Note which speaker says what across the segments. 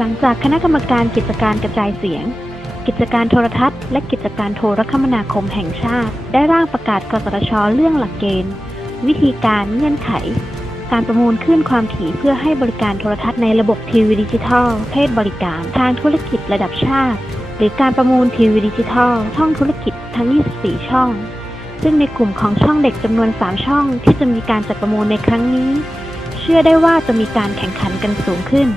Speaker 1: หลังจากคณะกรรมการกิจการกระจายเสียง กิจการโทรทัศน์ และกิจการโทรคมนาคมแห่งชาติ ได้ร่างประกาศกสทช เรื่องหลักเกณฑ์ วิธีการเงื่อนไข การประมูลคลื่นความถี่เพื่อให้บริการโทรทัศน์ในระบบทีวีดิจิทัล เพศบริการทางธุรกิจระดับชาติ หรือการประมูลทีวีดิจิทัล ช่องธุรกิจทั้ง 24 ช่อง ซึ่งในกลุ่มของช่องเด็กจำนวน 3 ช่อง ที่จะมีการจัดประมูลในครั้งนี้ เชื่อได้ว่าจะมีการแข่งขันกันสูงขึ้น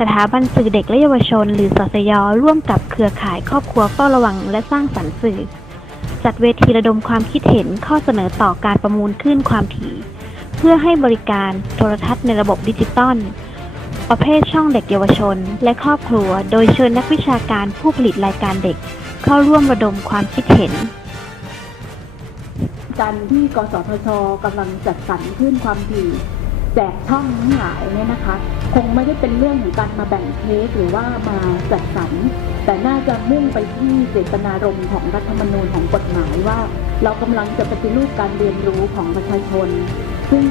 Speaker 1: สถาบันสื่อเด็กและเยาวชน หรือสสยร่วมกับเครือข่ายครอบครัวเฝ้าระวังและสร้างสรรค์สื่อ จัดเวทีระดมความคิดเห็นข้อเสนอต่อการประมูลคลื่นความถี่ เพื่อให้บริการโทรทัศน์ในระบบดิจิตอลประเภทช่องเด็กเยาวชน และครอบครัว โดยเชิญนักวิชาการผู้ผลิตรายการเด็ก เข้าร่วมระดมความคิดเห็น
Speaker 2: การที่กสทชกำลังจัดสรรขึ้นความถี่ แจกช่องทั้งหลายเนี่ยนะคะ คงไม่ได้เป็นเรื่องของการมาแบ่งเค้กหรือว่ามาจัดสรรแต่น่าจะมุ่งไปที่เจตนารมณ์ของรัฐธรรมนูญของกฎหมายว่า เรากำลังจะปฏิรูปการเรียนรู้ของประชาชน ซึ่ง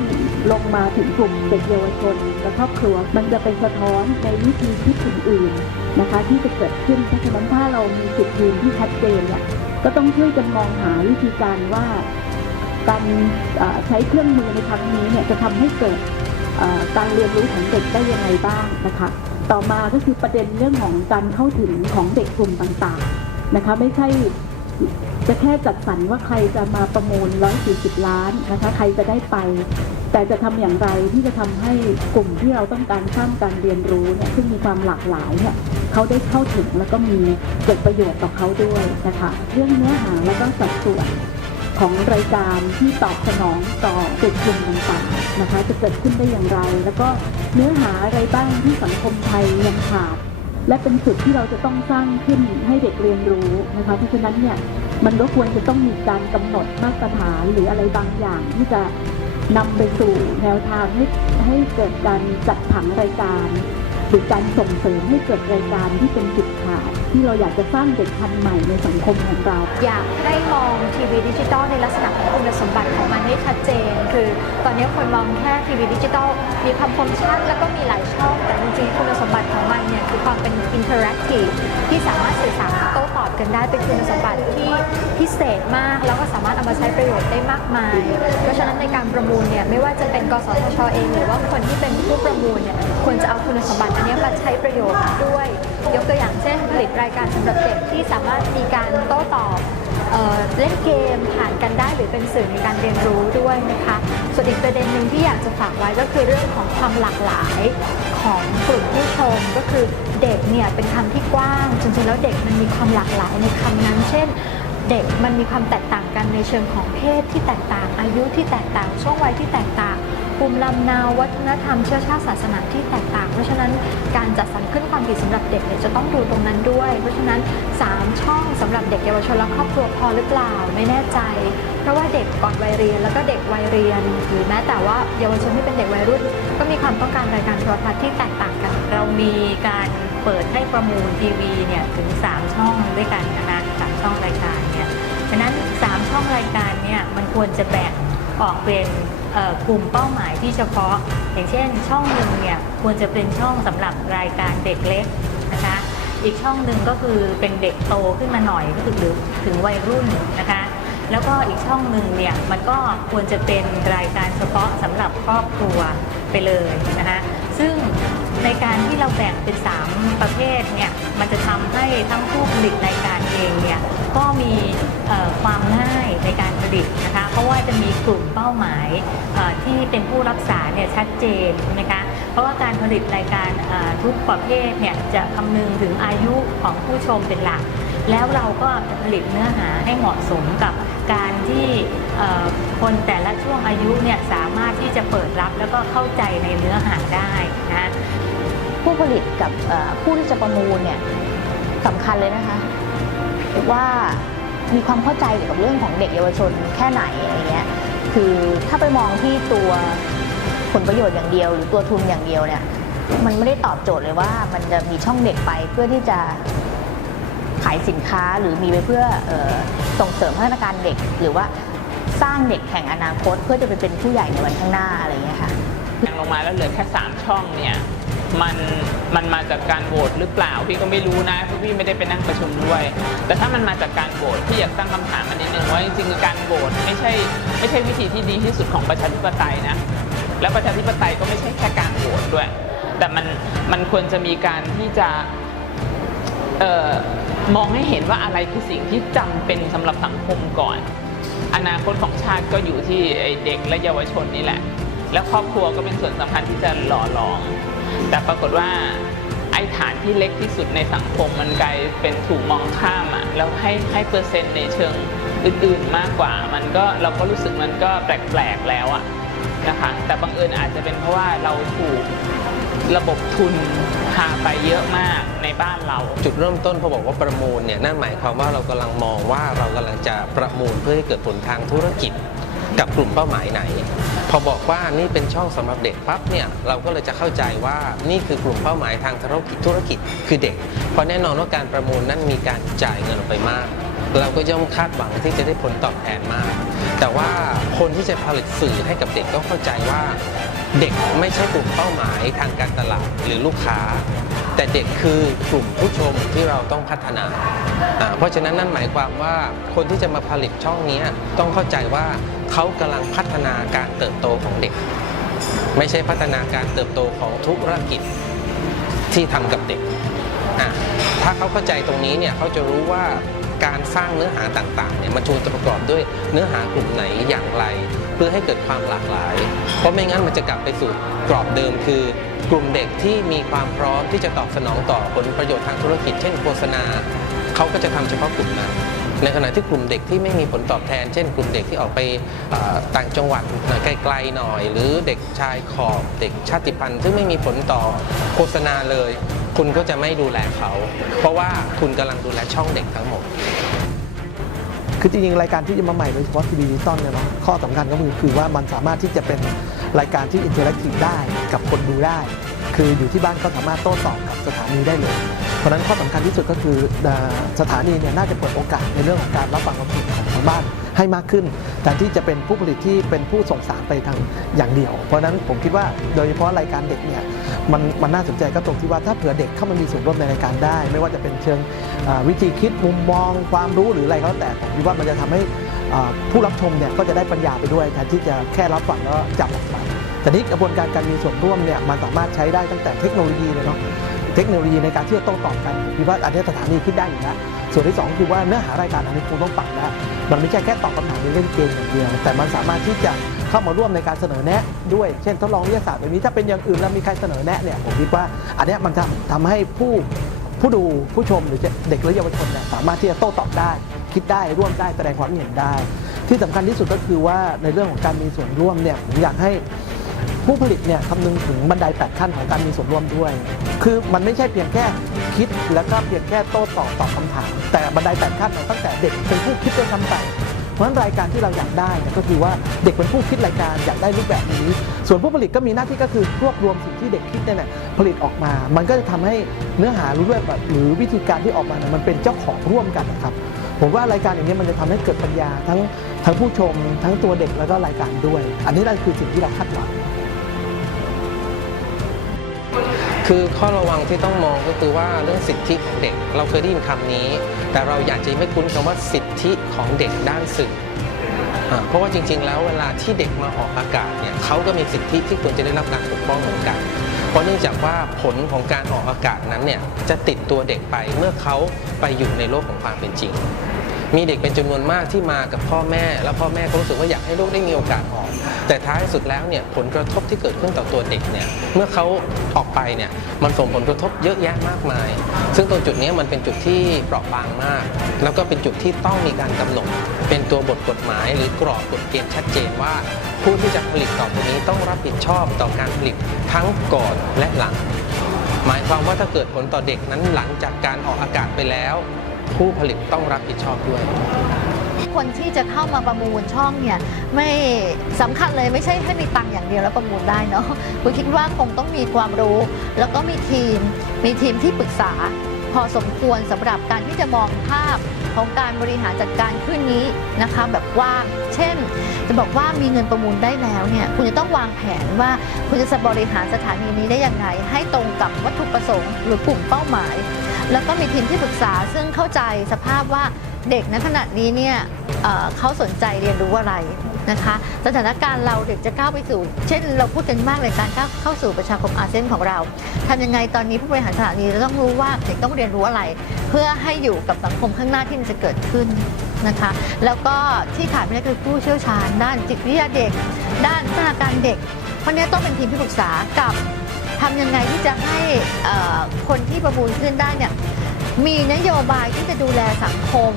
Speaker 2: ลงมาถึงกลุ่มเด็กเยาวชน และครอบครัวมันจะไปสะท้อนในวิธีคิดอื่นๆนะคะ ที่จะเกิดขึ้นเพราะฉะนั้นถ้าเรามีจุดยืนที่ชัดเจนเนี่ยก็ต้องช่วยกันมองหาวิธีการว่า การใช้เครื่องมือในครั้งนี้เนี่ยจะทำให้เกิดการเรียนรู้ของเด็กได้ยังไงบ้างนะคะ ต่อมาก็คือประเด็นเรื่องของการเข้าถึงของเด็กกลุ่มต่างๆนะคะ ไม่ใช่จะแค่จัดสรรว่าใครจะมาประมูล 140 ล้านนะคะ ใครจะได้ไป แต่จะทำอย่างไรที่จะทำให้กลุ่มที่เราต้องการสร้างการเรียนรู้เนี่ยซึ่งมีความหลากหลายเนี่ยเขาได้เข้าถึงแล้วก็มีเกิดประโยชน์ต่อเขาด้วยนะคะ เรื่องเนื้อหาแล้วก็สัดส่วน ของรายการที่ตอบสนองต่อเด็กกลุ่มต่างๆนะคะ จะเกิดขึ้นได้อย่างไร แล้วก็เนื้อหาอะไรบ้างที่สังคมไทยยังขาด และเป็นจุดที่เราจะต้องสร้างขึ้นให้เด็กเรียนรู้นะคะ เพราะฉะนั้นเนี่ยมันก็ควรจะต้องมีการกำหนดมาตรฐานหรืออะไรบางอย่างที่จะนำไปสู่แนวทางให้ให้เกิดการจัดผังรายการ หรือการส่งเสริมให้เกิดรายการที่เป็นจุด ที่เราอยากจะสร้างเด็กพันธุ์ใหม่ในสังคมของเรา
Speaker 3: อยากให้มองทีวีดิจิตอลในลักษณะของคุณสมบัติของมันให้ชัดเจน คือตอนนี้คนมองแค่ทีวีดิจิตอลมีความคมชัดแล้วก็มีหลายช่อง แต่จริงๆคุณสมบัติของมันเนี่ยคือความเป็นอินเทอร์แอคทีฟที่สามารถสื่อสารโต้ตอบกันได้เป็นคุณสมบัติที่พิเศษมาก แล้วก็สามารถเอามาใช้ประโยชน์ได้มากมาย เพราะฉะนั้นในการประมูลเนี่ยไม่ว่าจะเป็นกสทชเอง หรือว่าคนที่เป็นผู้ประมูลเนี่ยควรจะเอาคุณสมบัติอันนี้มาใช้ประโยชน์ด้วย ยกตัวอย่างเช่นผลิตรายการสำหรับเด็กที่สามารถมีการโต้ตอบเอ่อเล่นเกมผ่านกันได้หรือเป็นสื่อในการเรียนรู้ด้วยนะคะ ส่วนอีกประเด็นหนึ่งที่อยากจะฝากไว้ก็คือเรื่องของความหลากหลายของกลุ่มผู้ชมก็คือเด็กเนี่ยเป็นคำที่กว้างจริงๆแล้วเด็กมันมีความหลากหลายในคำนั้น เช่น เด็กมันมีความแตกต่างกันในเชิงของเพศที่แตกต่าง อายุที่แตกต่าง ช่วงวัยที่แตกต่างภูมิลำเนาวัฒนธรรมเชื้อชาติศาสนาที่แตกต่าง เพราะฉะนั้นการจัดสรรขึ้นความถี่สำหรับเด็กเนี่ยจะต้องดูตรงนั้นด้วย เพราะฉะนั้น 3 ช่องสำหรับเด็กเยาวชนและครอบครัวพอหรือเปล่าไม่แน่ใจ เพราะว่าเด็กก่อนวัยเรียน แล้วก็เด็กวัยเรียน หรือแม้แต่ว่าเยาวชนที่เป็นเด็กวัยรุ่น ก็มีความต้องการรายการโทรทัศน์ที่แตกต่างกัน
Speaker 4: เรามีการ เปิดให้ประมูลทีวีเนี่ยถึง 3 ช่องด้วยกันนะคะสามช่องรายการเนี่ยฉะนั้น 3 ช่องรายการเนี่ยมันควรจะแบ่งออกเป็นกลุ่มเป้าหมายที่เฉพาะ อย่างเช่น ช่องหนึ่งเนี่ยควรจะเป็นช่องสำหรับรายการเด็กเล็กนะคะอีกช่องหนึ่งก็คือเป็นเด็กโตขึ้นมาหน่อยก็คือหรือถึงวัยรุ่นนะคะแล้วก็อีกช่องหนึ่งเนี่ยมันก็ควรจะเป็นรายการเฉพาะสำหรับครอบครัว ไปเลยนะคะซึ่งในการที่เราแบ่งเป็น 3 ประเภทเนี่ยมันจะทำให้ทั้งผู้ผลิตรายการเองเนี่ยก็มีความง่ายในการผลิตนะคะเพราะว่าจะมีกลุ่มเป้าหมายที่เป็นผู้รับสารเนี่ยชัดเจนใช่ไหมคะเพราะว่าการผลิตรายการทุกประเภทเนี่ยจะคำนึงถึงอายุของผู้ชมเป็นหลัก แล้วเราก็จะผลิตเนื้อหาให้เหมาะสมกับการที่คนแต่ละช่วงอายุเนี่ยสามารถที่จะเปิดรับแล้วก็เข้าใจในเนื้อหาได้นะ
Speaker 5: ผู้ผลิตกับผู้ที่จะประมูลเนี่ยสำคัญเลยนะคะว่ามีความเข้าใจเกี่ยวกับเรื่องของเด็กเยาวชนแค่ไหนอะไรเงี้ยคือถ้าไปมองที่ตัวผลประโยชน์อย่างเดียว หรือตัวทุนอย่างเดียวเนี่ยมันไม่ได้ตอบโจทย์เลยว่ามันจะมีช่องเด็กไปเพื่อที่จะ ขายสินค้าหรือมีไปเพื่อออส่งเสริมพัฒนาการเด็ก หรือว่าสร้างเด็กแห่งอนาคต เพื่อจะไปเป็นผู้ใหญ่ในวันข้างหน้าอะไรอย่างเงี้ยค่ะ
Speaker 6: ลงมาแล้วเหลือแค่ 3 ช่องเนี่ยมันมันมาจากการโหวตหรือเปล่าพี่ก็ไม่รู้นะเพราะพี่ไม่ได้ไปนั่งประชุมด้วย แต่ถ้ามันมาจากการโหวตพี่อยากตั้งคำถามอันนิดนึงว่าจริงๆการโหวตไม่ใช่ไม่ใช่วิธีที่ดีที่สุดของประชาธิปไตยนะและประชาธิปไตยก็ไม่ใช่แค่การโหวตด้วย แต่มันมันควรจะมีการที่จะเอ่อ มองให้เห็นว่าอะไรคือสิ่งที่จำเป็นสำหรับสังคมก่อน อนาคตของชาติก็อยู่ที่เด็กและเยาวชนนี่แหละ แล้วครอบครัวก็เป็นส่วนสำคัญที่จะหล่อหลอมแต่ปรากฏว่าไอ้ฐานที่เล็กที่สุดในสังคมมันกลายเป็นถูกมองข้ามอะแล้วให้ให้เปอร์เซ็นต์ในเชิงอื่นๆมากกว่า มันก็เราก็รู้สึกมันก็แปลกๆแล้วอะนะคะแต่บังเอิญอาจจะเป็นเพราะว่าเราถูก ระบบทุนพาไปเยอะมากในบ้านเรา
Speaker 7: จุดเริ่มต้นพอบอกว่าประมูลเนี่ยนั่นหมายความว่าเรากำลังมองว่าเรากำลังจะประมูลเพื่อให้เกิดผลทางธุรกิจกับกลุ่มเป้าหมายไหน พอบอกว่านี่เป็นช่องสำหรับเด็กปั๊บเนี่ยเราก็เลยจะเข้าใจว่านี่คือกลุ่มเป้าหมายทางธุรกิจธุรกิจคือเด็ก เพราะแน่นอนว่าการประมูลนั้นมีการจ่ายเงินออกไปมาก เราก็ย่อมคาดหวังที่จะได้ผลตอบแทนมาก แต่ว่าคนที่จะผลิตสื่อให้กับเด็กก็เข้าใจว่า เด็กไม่ใช่กลุ่มเป้าหมายทางการตลาดหรือลูกค้า แต่เด็กคือกลุ่มผู้ชมที่เราต้องพัฒนา เพราะฉะนั้นนั่นหมายความว่าคนที่จะมาผลิตช่องนี้ต้องเข้าใจว่าเขากำลังพัฒนาการเติบโตของเด็ก ไม่ใช่พัฒนาการเติบโตของธุรกิจที่ทำกับเด็ก ถ้าเขาเข้าใจตรงนี้เนี่ยเขาจะรู้ว่าการสร้างเนื้อหาต่างๆเนี่ยมันควรจะประกอบด้วยเนื้อหากลุ่มไหนอย่างไร เพื่อให้เกิดความหลากหลาย เพราะไม่งั้นมันจะกลับไปสู่กรอบเดิมคือกลุ่มเด็กที่มีความพร้อมที่จะตอบสนองต่อผลประโยชน์ทางธุรกิจ เช่นโฆษณาเขาก็จะทำเฉพาะกลุ่มนั้น ในขณะที่กลุ่มเด็กที่ไม่มีผลตอบแทน เช่น กลุ่มเด็กที่ออกไปต่างจังหวัดหน่อยไกลๆหน่อย หรือเด็กชายขอบเด็กชาติพันธุ์ ซึ่งไม่มีผลต่อโฆษณาเลย คุณก็จะไม่ดูแลเขา เพราะว่าคุณกำลังดูแลช่องเด็กทั้งหมด
Speaker 8: คือจริงๆรายการที่จะมาใหม่โดยเฉพาะทีวีดิจิตอลเนี่ยเนาะข้อสำคัญก็คือคือว่ามันสามารถที่จะเป็นรายการที่อินเทอร์แอคทีฟได้กับคนดูได้ คืออยู่ที่บ้านก็สามารถโต้ตอบกับสถานีได้เลย เพราะนั้นข้อสำคัญที่สุดก็คือสถานีเนี่ยน่าจะเปิดโอกาสในเรื่องของการรับฟังความคิดของ บ้านให้มากขึ้นแทนที่จะเป็นผู้ผลิตที่เป็นผู้ส่งสารไปทางอย่างเดียว เพราะนั้นผมคิดว่าโดยเฉพาะรายการเด็กเนี่ยมันมันน่าสนใจก็ตรงที่ว่าถ้าเผื่อเด็กเข้ามามีส่วนร่วมในรายการได้ ไม่ว่าจะเป็นเชิงวิธีคิดมุมมองความรู้หรืออะไรก็แล้วแต่ผมคิดว่ามันจะทำให้ผู้รับชมเนี่ยก็จะได้ปัญญาไปด้วยแทนที่จะแค่รับฟังแล้วจับออกไปแต่นี้กระบวนการการมีส่วนร่วมเนี่ยมันสามารถใช้ได้ตั้งแต่เทคโนโลยีเลยเนาะเทคโนโลยีในการที่จะโต้ตอบกันคิดว่าอันนี้สถานีคิดได้อยู่แล้ว ส่วนที่สองคือว่าเนื้อหารายการอันนี้คงต้องปรับแล้วมันไม่ใช่แค่ตอบคำถามหรือเล่นเกมอย่างเดียว แต่มันสามารถที่จะเข้ามาร่วมในการเสนอแนะด้วย เช่นทดลองวิทยาศาสตร์แบบนี้ถ้าเป็นอย่างอื่นแล้วมีใครเสนอแนะเนี่ยผมคิดว่า อันนี้มันทำทำให้ผู้ผู้ดูผู้ชมหรือเด็กและเยาวชนเนี่ยสามารถที่จะโต้ตอบได้ คิดได้ร่วมได้แสดงความเห็นได้ ที่สำคัญที่สุดก็คือว่าในเรื่องของการมีส่วนร่วมเนี่ยผมอยากให้ ผู้ผลิตเนี่ยคำนึงถึงบันไดแปดขั้นของการมีส่วนร่วมด้วย คือมันไม่ใช่เพียงแค่คิดแล้วก็เพียงแค่โต้ตอบตอบคำถาม แต่บันไดแปดขั้นเนี่ยตั้งแต่เด็กเป็นผู้คิดด้วยซ้ำไปเพราะฉะนั้นรายการที่เราอยากได้เนี่ยก็คือว่าเด็กเป็นผู้คิดรายการอยากได้รูปแบบนี้ ส่วนผู้ผลิตก็มีหน้าที่ก็คือรวบรวมสิ่งที่เด็กคิดเนี่ยผลิตออกมา มันก็จะทำให้เนื้อหารู้แบบหรือวิธีการที่ออกมาเนี่ยมันเป็นเจ้าของร่วมกันนะครับผมว่ารายการอย่างนี้มันจะทำให้เกิดปัญญาทั้งทั้งผู้ชมทั้งตัวเด็กแล้วก็รายการด้วย อันนี้นั่นคือสิ่งที่เราคาดหวัง
Speaker 7: คือข้อระวังที่ต้องมองก็คือว่าเรื่องสิทธิของเด็ก เราเคยได้ยินคำนี้ แต่เราอยากจะไม่คุ้นคำว่าสิทธิของเด็กด้านสื่ออเพราะว่าจริง ๆ แล้วเวลาที่เด็กมาออกอากาศเนี่ยเขาก็มีสิทธิที่ควรจะได้รับการปกป้องเหมือนกัน เพราะเนื่องจากว่าผลของการออกอากาศนั้นเนี่ยจะติดตัวเด็กไปเมื่อเขาไปอยู่ในโลกของความเป็นจริง มีเด็กเป็นจำนวนมากที่มากับพ่อแม่ แล้วพ่อแม่ก็รู้สึกว่าอยากให้ลูกได้มีโอกาสออก แต่ท้ายสุดแล้วเนี่ยผลกระทบที่เกิดขึ้นต่อตัวเด็กเนี่ยเมื่อเขาออกไปเนี่ยมันส่งผลกระทบเยอะแยะมากมาย ซึ่งตรงจุดนี้มันเป็นจุดที่เปราะบางมาก แล้วก็เป็นจุดที่ต้องมีการกำหนด เป็นตัวบทกฎหมายหรือกรอบกฎเกณฑ์ชัดเจนว่าผู้ที่จะผลิตต่อไปนี้ต้องรับผิดชอบต่อการผลิตทั้งก่อนและหลัง หมายความว่าถ้าเกิดผลต่อเด็กนั้นหลังจากการออกอากาศไปแล้ว ผู้ผลิตต้องรับผิดชอบด้วย
Speaker 3: คนที่จะเข้ามาประมูลช่องเนี่ยไม่สำคัญเลยไม่ใช่แค่มีตังค์อย่างเดียวแล้วประมูลได้เนาะคุณคิดว่าคงต้องมีความรู้ แล้วก็มีทีม มีทีมที่ปรึกษา พอสมควรสำหรับการที่จะมองภาพ
Speaker 5: ของการบริหารจัดการขึ้นนี้นะคะแบบกว้างเช่น จะบอกว่ามีเงินประมูลได้แล้วเนี่ยคุณจะต้องวางแผนว่าคุณจะบริหารสถานีนี้ได้ยังไง ให้ตรงกับวัตถุประสงค์หรือกลุ่มเป้าหมาย แล้วก็มีทีมที่ปรึกษาซึ่งเข้าใจสภาพว่าเด็กณขณะนี้เนี่ยเเขาสนใจเรียนรู้อะไรนะคะ สถานการณ์เราเด็กจะก้าวไปสู่ เช่นเราพูดกันมากเลยการก้าวเข้าสู่ประชาคมอาเซียนของเราทำยังไงตอนนี้ผู้บริหารสถานีจะต้องรู้ว่าเด็กต้องเรียนรู้อะไร เพื่อให้อยู่กับสังคมข้างหน้าที่มันจะเกิดขึ้นนะคะ แล้วก็ที่ขาดไม่ได้คือผู้เชี่ยวชาญ ด้านจิตวิทยาเด็ก ด้านพัฒนาการเด็กเพราะนี้ต้องเป็นทีมที่ปรึกษากับ ทำยังไงที่จะให้คนที่ประมูลขึ้นได้เนี่ยมีนโยบายที่จะดูแลสังคม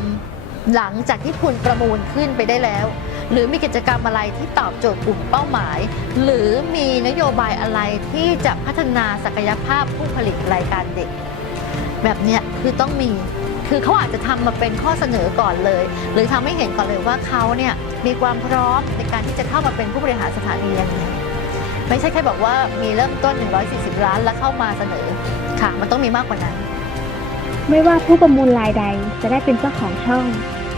Speaker 5: หลังจากที่คุณประมูลขึ้นไปได้แล้ว หรือมีกิจกรรมอะไรที่ตอบโจทย์กลุ่มเป้าหมาย หรือมีนโยบายอะไรที่จะพัฒนาศักยภาพผู้ผลิตรายการเด็ก แบบเนี้ยคือต้องมีคือเขาอาจจะทำมาเป็นข้อเสนอก่อนเลย หรือทำให้เห็นก่อนเลยว่าเขาเนี่ยมีความพร้อมในการที่จะเข้ามาเป็นผู้บริหารสถานียังไง ไม่ใช่แค่บอกว่ามีเริ่มต้น 140 ล้านแล้วเข้ามาเสนอค่ะ มันต้องมีมากกว่านั้น
Speaker 1: ไม่ว่าผู้ประมูลรายใดจะได้เป็นเจ้าของช่อง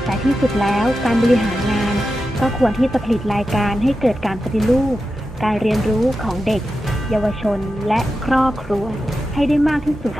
Speaker 1: แต่ที่สุดแล้วการบริหารงาน ก็ควรที่จะผลิตรายการให้เกิดการปฏิรูป การเรียนรู้ของเด็ก เยาวชนและครอบครัวให้ได้มากที่สุด